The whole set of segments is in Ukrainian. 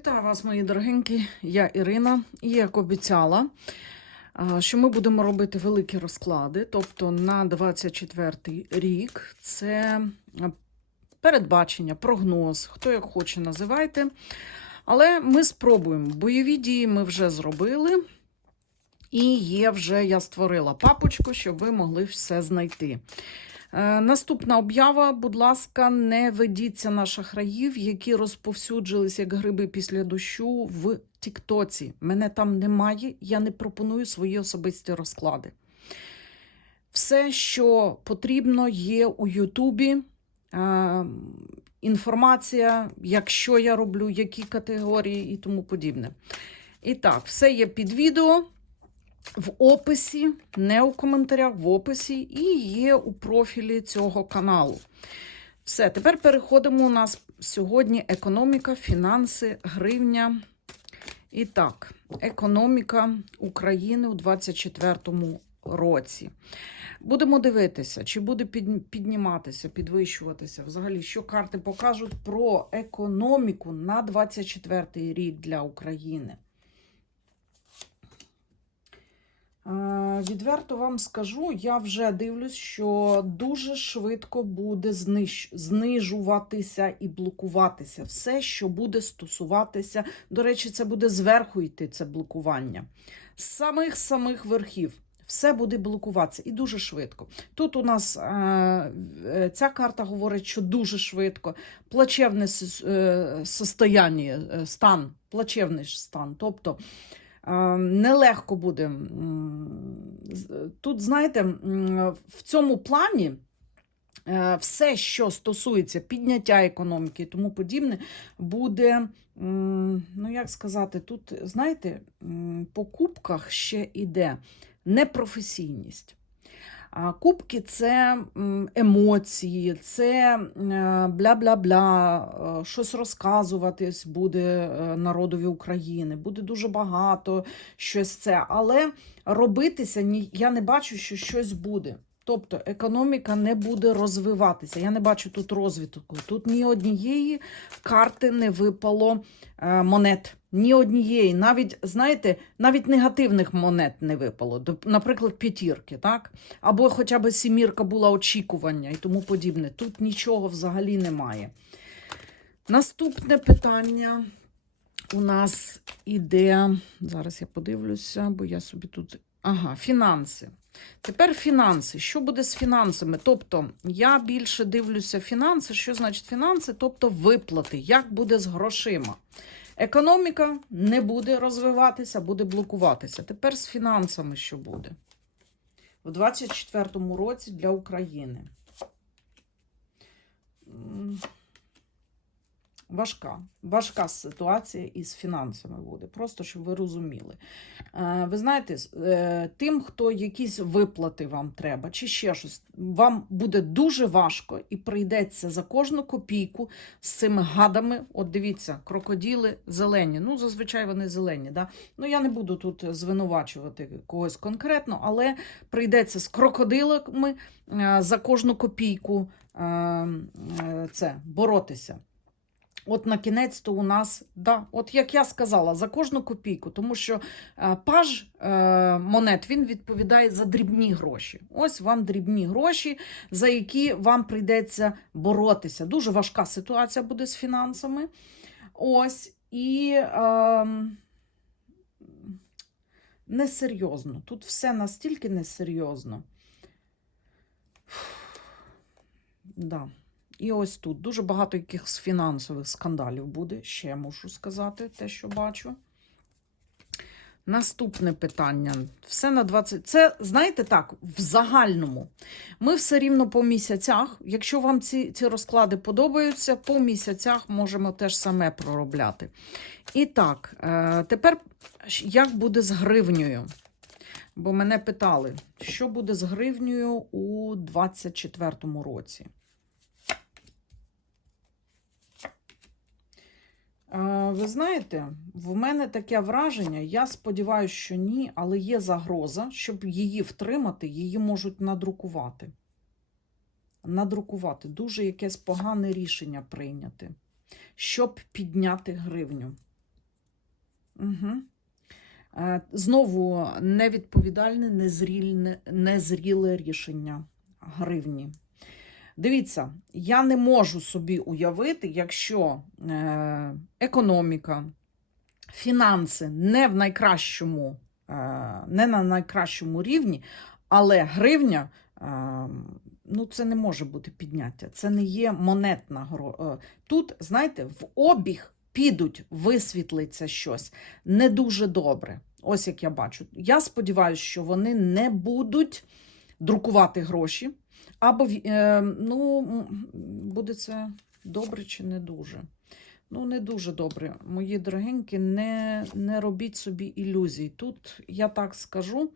Вітаю вас, мої дорогенькі. Я Ірина. І як обіцяла, що ми будемо робити великі розклади. Тобто на 24 рік це передбачення, прогноз, хто як хоче, називайте. Але ми спробуємо. Бойові дії ми вже зробили. І є вже я створила папочку, щоб ви могли все знайти. Е, Наступна об'ява, будь ласка, не ведіться на шахраїв, які розповсюджились як гриби після дощу в Тіктоці. Мене там немає, я не пропоную свої особисті розклади. Все, що потрібно, є у Ютубі. Е, Інформація, якщо я роблю, які категорії і тому подібне. І так, все є під відео в описі, не у коментарях, в описі, і є у профілі цього каналу. Все, тепер переходимо. У нас сьогодні економіка, фінанси, гривня. І так, економіка України у 2024 році. Будемо дивитися, чи буде підніматися, підвищуватися. Взагалі, що карти покажуть про економіку на 2024 рік для України. Е, Відверто вам скажу, я вже дивлюсь, що дуже швидко буде зниж... знижуватися і блокуватися все, що буде стосуватися. До речі, це буде зверху йти це блокування. З самих самих верхів. Все буде блокуватися і дуже швидко. Тут у нас е, е, ця карта говорить, що дуже швидко. Плачевне е, состояння, е, стан, плачевний стан. Тобто Е, Нелегко буде. Тут, знаєте, в цьому плані е, все, що стосується підняття економіки і тому подібне, буде, ну як сказати, тут, знаєте, по кубках ще йде непрофесійність. Кубки це емоції, це е, бля-бля-бля, е, щось розказуватись буде е, народові України, буде дуже багато щось це. Але робитися я не бачу, що щось буде. Тобто економіка не буде розвиватися. Я не бачу тут розвитку. Тут ні однієї карти не випало е, монет. Ні однієї, навіть знаєте, навіть негативних монет не випало. Наприклад, п'ятірки, так? Або хоча б сімірка була очікування і тому подібне. Тут нічого взагалі немає. Наступне питання у нас іде. Зараз я подивлюся, бо я собі тут. Ага, фінанси. Тепер фінанси. Що буде з фінансами? Тобто, я більше дивлюся фінанси. Що значить фінанси? Тобто виплати. Як буде з грошима? Економіка не буде розвиватися, буде блокуватися. Тепер з фінансами що буде? У 2024 році для України. Важка, важка ситуація із фінансами буде, просто щоб ви розуміли. Е, Ви знаєте, е, тим, хто якісь виплати вам треба, чи ще щось, вам буде дуже важко і прийдеться за кожну копійку з цими гадами. От дивіться, крокоділи зелені. Ну, зазвичай вони зелені. Да? Ну, я не буду тут звинувачувати когось конкретно, але прийдеться з крокодилами е, за кожну копійку е, е, це боротися. От на кінець то у нас, да, от як я сказала, за кожну копійку, тому що е, паж е, монет він відповідає за дрібні гроші. Ось вам дрібні гроші, за які вам прийдеться боротися. Дуже важка ситуація буде з фінансами. Ось і е, несерйозно. Тут все настільки несерйозно. Да. І ось тут дуже багато якихось фінансових скандалів буде, ще мушу сказати, те, що бачу. Наступне питання. Все на 20. Це, знаєте, так, в загальному. Ми все рівно по місяцях. Якщо вам ці, ці розклади подобаються, по місяцях можемо теж саме проробляти. І так, е, тепер як буде з гривнею? Бо мене питали, що буде з гривнею у 2024 році. Ви знаєте, в мене таке враження, я сподіваюся, що ні, але є загроза, щоб її втримати, її можуть надрукувати. Надрукувати. Дуже якесь погане рішення прийняти, щоб підняти гривню. Угу. Знову невідповідальне, незрільне, незріле рішення гривні. Дивіться, я не можу собі уявити, якщо е, економіка, фінанси не в найкращому, е, не на найкращому рівні, але гривня. е, Ну, це не може бути підняття. Це не є монетна Тут, знаєте, в обіг підуть, висвітлиться щось не дуже добре. Ось як я бачу. Я сподіваюся, що вони не будуть друкувати гроші, або е, ну, буде це добре чи не дуже. Ну, не дуже добре. Мої дорогенькі, не, не робіть собі ілюзій. Тут я так скажу,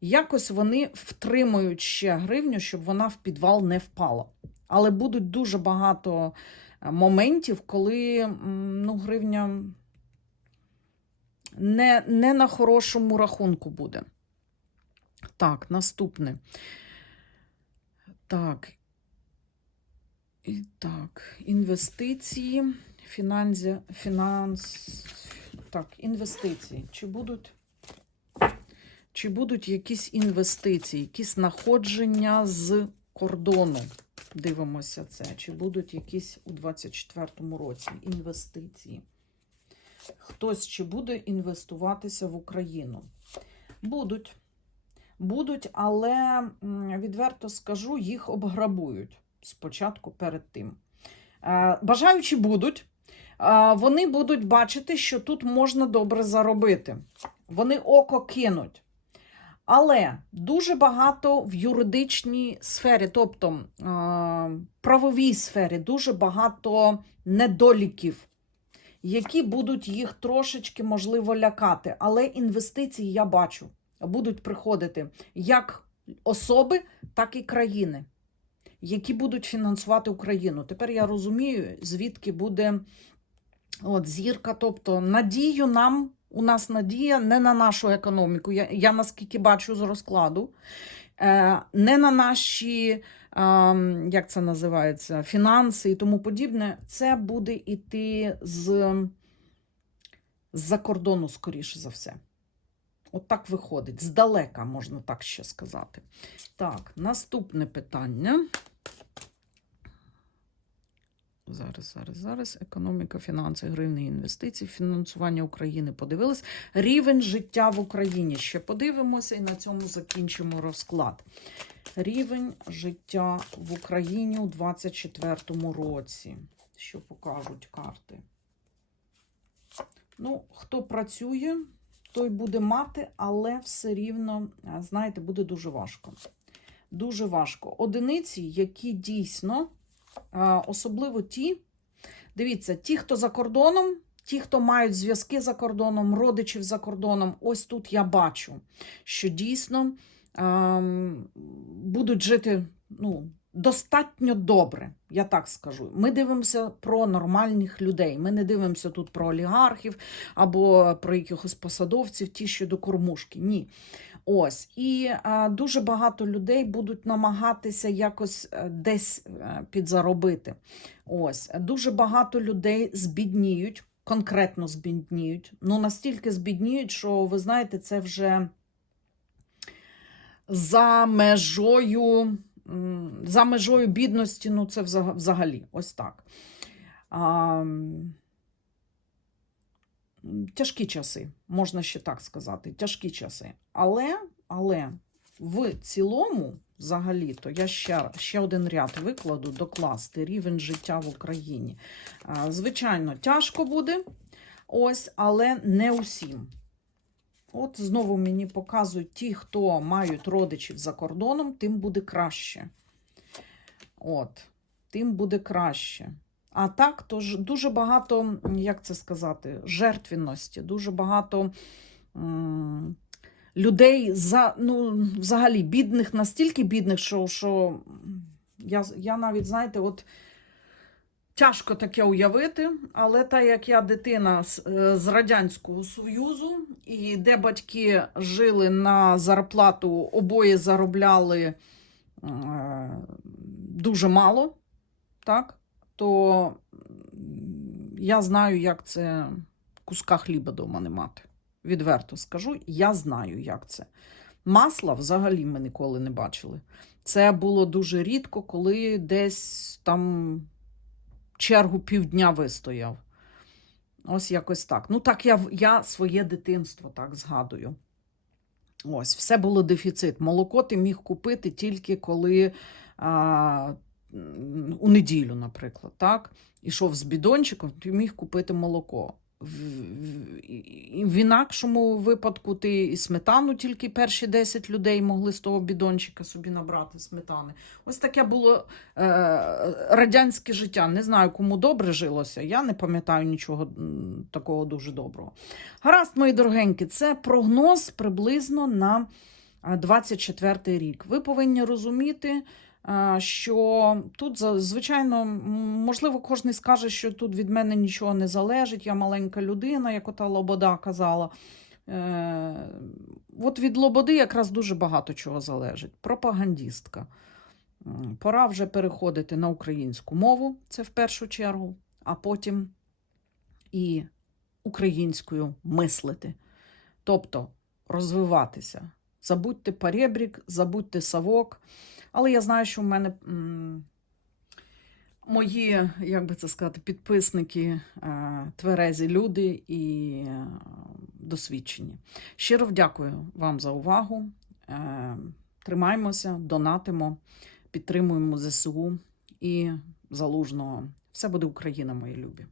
якось вони втримують ще гривню, щоб вона в підвал не впала. Але будуть дуже багато е, моментів, коли ну, гривня не, не на хорошому рахунку буде. Так, наступне. Так. І так, інвестиції, фінанзі, фінанс, так, інвестиції. Чи будуть, чи будуть якісь інвестиції, якісь находження з кордону? Дивимося це. Чи будуть якісь у 2024 році інвестиції? Хтось чи буде інвестуватися в Україну? Будуть. Будуть, але відверто скажу, їх обграбують спочатку перед тим. Е, Бажаючі будуть, Е, вони будуть бачити, що тут можна добре заробити. Вони око кинуть. Але дуже багато в юридичній сфері, тобто е, правовій сфері, дуже багато недоліків, які будуть їх трошечки, можливо, лякати. Але інвестиції я бачу, будуть приходити як особи, так і країни, які будуть фінансувати Україну. Тепер я розумію, звідки буде от, зірка. Тобто, надію нам, у нас надія не на нашу економіку. Я, я наскільки бачу з розкладу, е, не на наші. ем, Як це називається, фінанси і тому подібне, це буде йти з-за кордону, скоріше за все. От виходить. Здалека, можна так ще сказати. Так, наступне питання. Зараз, зараз, зараз. Економіка, фінанси, гривні, інвестиції, фінансування України подивились. Рівень життя в Україні. Ще подивимося і на цьому закінчимо розклад. Рівень життя в Україні у 2024 році. Що покажуть карти? Ну, хто працює, той буде мати, але все рівно, знаєте, буде дуже важко. Дуже важко. Одиниці, які дійсно, особливо ті, дивіться, ті, хто за кордоном, ті, хто мають зв'язки за кордоном, родичів за кордоном, ось тут я бачу, що дійсно ем, будуть жити ну, достатньо добре, я так скажу. Ми дивимося про нормальних людей. Ми не дивимося тут про олігархів або про якихось посадовців, ті, що до кормушки. Ні. Ось. І а, дуже багато людей будуть намагатися якось е, десь е, підзаробити. Ось. Дуже багато людей збідніють, конкретно збідніють. Ну, настільки збідніють, що ви знаєте, це вже за межою, за межою бідності, ну це взагалі, ось так. А, тяжкі часи, можна ще так сказати, тяжкі часи. Але, але в цілому, взагалі-то, я ще, ще один ряд викладу докласти рівень життя в Україні. Звичайно, тяжко буде, ось, але не усім. От знову мені показують ті, хто мають родичів за кордоном, тим буде краще. От, тим буде краще. А так, то ж дуже багато, як це сказати, жертвенності, дуже багато м, людей за, ну, взагалі бідних, настільки бідних, що, що я, я навіть, знаєте, от тяжко таке уявити, але та як я дитина з, е, з Радянського Союзу, і де батьки жили на зарплату, обоє заробляли е, дуже мало, так? то я знаю, як це куска хліба дома не мати. Відверто скажу, я знаю, як це. Масла взагалі ми ніколи не бачили. Це було дуже рідко, коли десь там чергу півдня вистояв. Ось якось так. Ну, так я, я своє дитинство так згадую. Ось, все було дефіцит. Молоко ти міг купити тільки коли а, у неділю, наприклад, так? Ішов з бідончиком, ти міг купити молоко. В, інакшому випадку ти і сметану тільки перші 10 людей могли з того бідончика собі набрати сметани. Ось таке було е, радянське життя. Не знаю, кому добре жилося. Я не пам'ятаю нічого такого дуже доброго. Гаразд, мої дорогенькі, це прогноз приблизно на 24 рік. Ви повинні розуміти, е, що тут, звичайно, можливо, кожен скаже, що тут від мене нічого не залежить, я маленька людина, як ота Лобода казала. Е, От від Лободи якраз дуже багато чого залежить. Пропагандістка. Пора вже переходити на українську мову, це в першу чергу, а потім і українською мислити. Тобто розвиватися. Забудьте перебрік, забудьте савок. Але я знаю, що в мене мої, як би це сказати, підписники е, тверезі люди і е, досвідчені. Щиро вдякую вам за увагу. Е, тримаємося, донатимо, підтримуємо ЗСУ і залужного. Все буде Україна, мої любі.